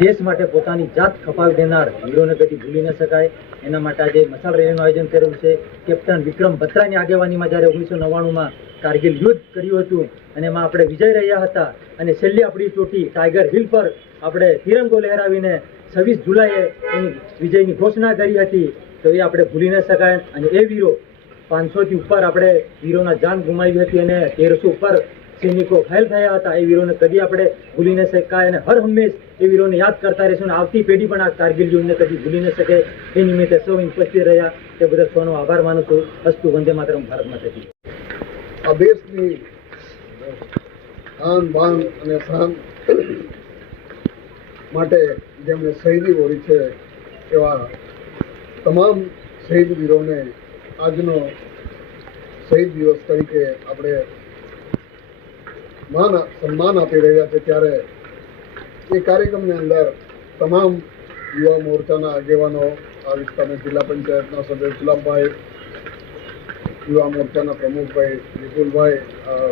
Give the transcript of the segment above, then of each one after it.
દેશ માટે પોતાની જાત ખપાવી દેનાર વીરોને કદી ભૂલી ન શકાય. એના માટે આજે મશાલ રેલીનું આયોજન કર્યું છે. કેપ્ટન વિક્રમ બત્રાની આગેવાનીમાં જ્યારે 1999માં કારગિલ યુદ્ધ કર્યું હતું અને એમાં આપણે વિજય રહ્યા હતા અને છેલ્લી આપણી ચોટી ટાઈગર હિલ પર આપણે તિરંગો લહેરાવીને 26 જુલાઈએ એની વિજયની ઘોષણા કરી હતી. તો એ આપણે ભૂલી ન શકાય. અને એ વીરો 500થી ઉપર આપણે વીરોના જાન ગુમાવી હતી અને 1300 ઉપર સૈનિકો ઘાયલ થયા હતા. એ વીરોને કદી આપણે ભૂલી ન શકાય અને હર હંમેશ એ વીરોને યાદ કરતા રહીશું. અને આવતી પેઢી પણ આ કારગિલ યુદ્ધને કદી ભૂલી ન શકે. એ નિમિત્તે સૌ ઉપસ્થિત રહ્યા તે બદલ સૌનો આભાર માનું છું. અસ્તુ વંદે માતરમ, ભારત માતા કી. આ દેશની આન બાન અને શાન માટે જેમણે શહીદી વહોરી છે એવા તમામ શહીદ વીરોને આજનો શહીદ દિવસ તરીકે આપણે સન્માન આપી રહ્યા છે. ત્યારે એ કાર્યક્રમની અંદર તમામ યુવા મોરચાના આગેવાનો, આ વિસ્તારના જિલ્લા પંચાયતના સભ્ય ગુલાબભાઈ, યુવા મોરચાના પ્રમુખભાઈ વિપુલભાઈ,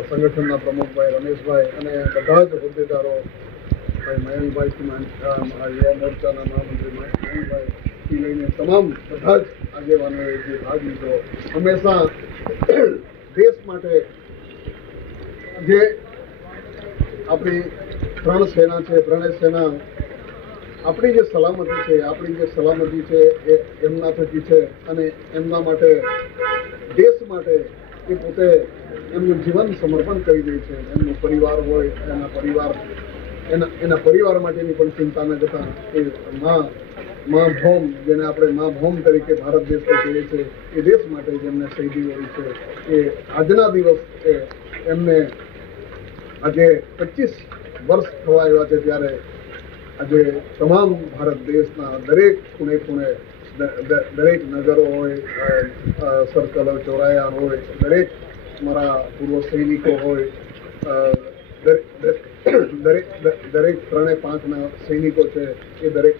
સંગઠનના પ્રમુખભાઈ રમેશભાઈ અને બધા જ હોદ્દેદારો, ભાઈ મયંકભાઈ, યુવા મોરચાના મહામંત્રી મયંકભાઈથી લઈને તમામ બધા જ આગેવાનોએ જે ભાગ લીધો. હંમેશા દેશ માટે જે આપણી ત્રણ સેના છે, ત્રણેય સેના, આપણી જે સલામતી છે એ એમના થકી છે અને એમના માટે, દેશ માટે એ પોતે એમનું જીવન સમર્પણ કરી દે છે. એમનો પરિવાર હોય, એના પરિવાર માટેની પણ ચિંતા ન કરતા એ મા ભૌમ, જેને આપણે મા ભૌમ તરીકે ભારત દેશને કહીએ છીએ, એ દેશ માટે જેમને શહીદી વહોરી છે એ આજના દિવસે એમને આજે 25 વર્ષ થવા આવ્યા છે. ત્યારે આજે તમામ ભારત દેશના દરેક ખૂણે દરેક નગરો હોય, સર્કલો, ચોરાયા હોય, દરેક મારા પૂર્વ સૈનિકો હોય, દરેક 3-5ના સૈનિકો છે એ દરેક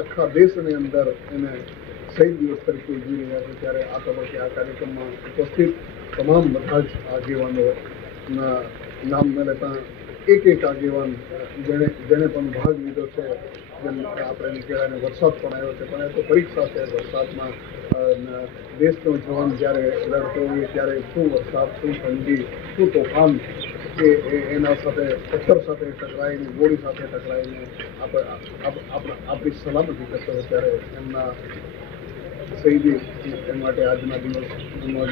આખા દેશની અંદર એને શહીદ દિવસ તરીકે ઉજવી રહ્યા છે. ત્યારે આ તબક્કે આ કાર્યક્રમમાં ઉપસ્થિત તમામ બધા જ આગેવાનોના નામ ન લેતા એક આગેવાન જેણે પણ ભાગ લીધો છે, જેમ આપણે નીકળ્યા, વરસાદ પણ આવ્યો છે, પણ એ તો પરીક્ષા છે. વરસાદમાં દેશનો જવાન જ્યારે લડતો હોય ત્યારે શું વરસાદ, શું ઠંડી, શું તોફાન, એના સાથે પથ્થર સાથે ટકરાઈને, ગોળી સાથે ટકરાઈને આપણી સલામતી કરતો હોય ત્યારે એમના શહીદી એ માટે આજના દિવસનો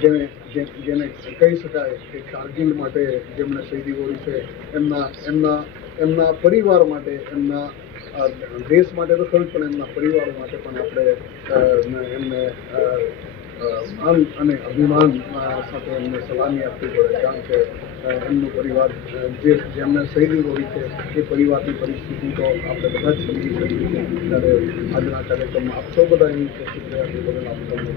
જેને કહી શકાય કે કારગિલ માટે જેમણે શહીદી વહોરી છે એમના પરિવાર માટે, એમના દેશ માટે તો ખરું પણ એમના પરિવારો માટે પણ આપણે એમને માન અને અભિમાન સાથે એમને સલામી આપવી પડે. કારણ કે એમનું પરિવાર, જેમને શહીદી વહોરી છે એ પરિવારની પરિસ્થિતિ તો આપણે બધા જ સમજી શકીએ છીએ. ત્યારે આજના કાર્યક્રમમાં આપ સૌ બધા અહીં ઉપસ્થિત રહ્યા છે બદલ આપ સૌનો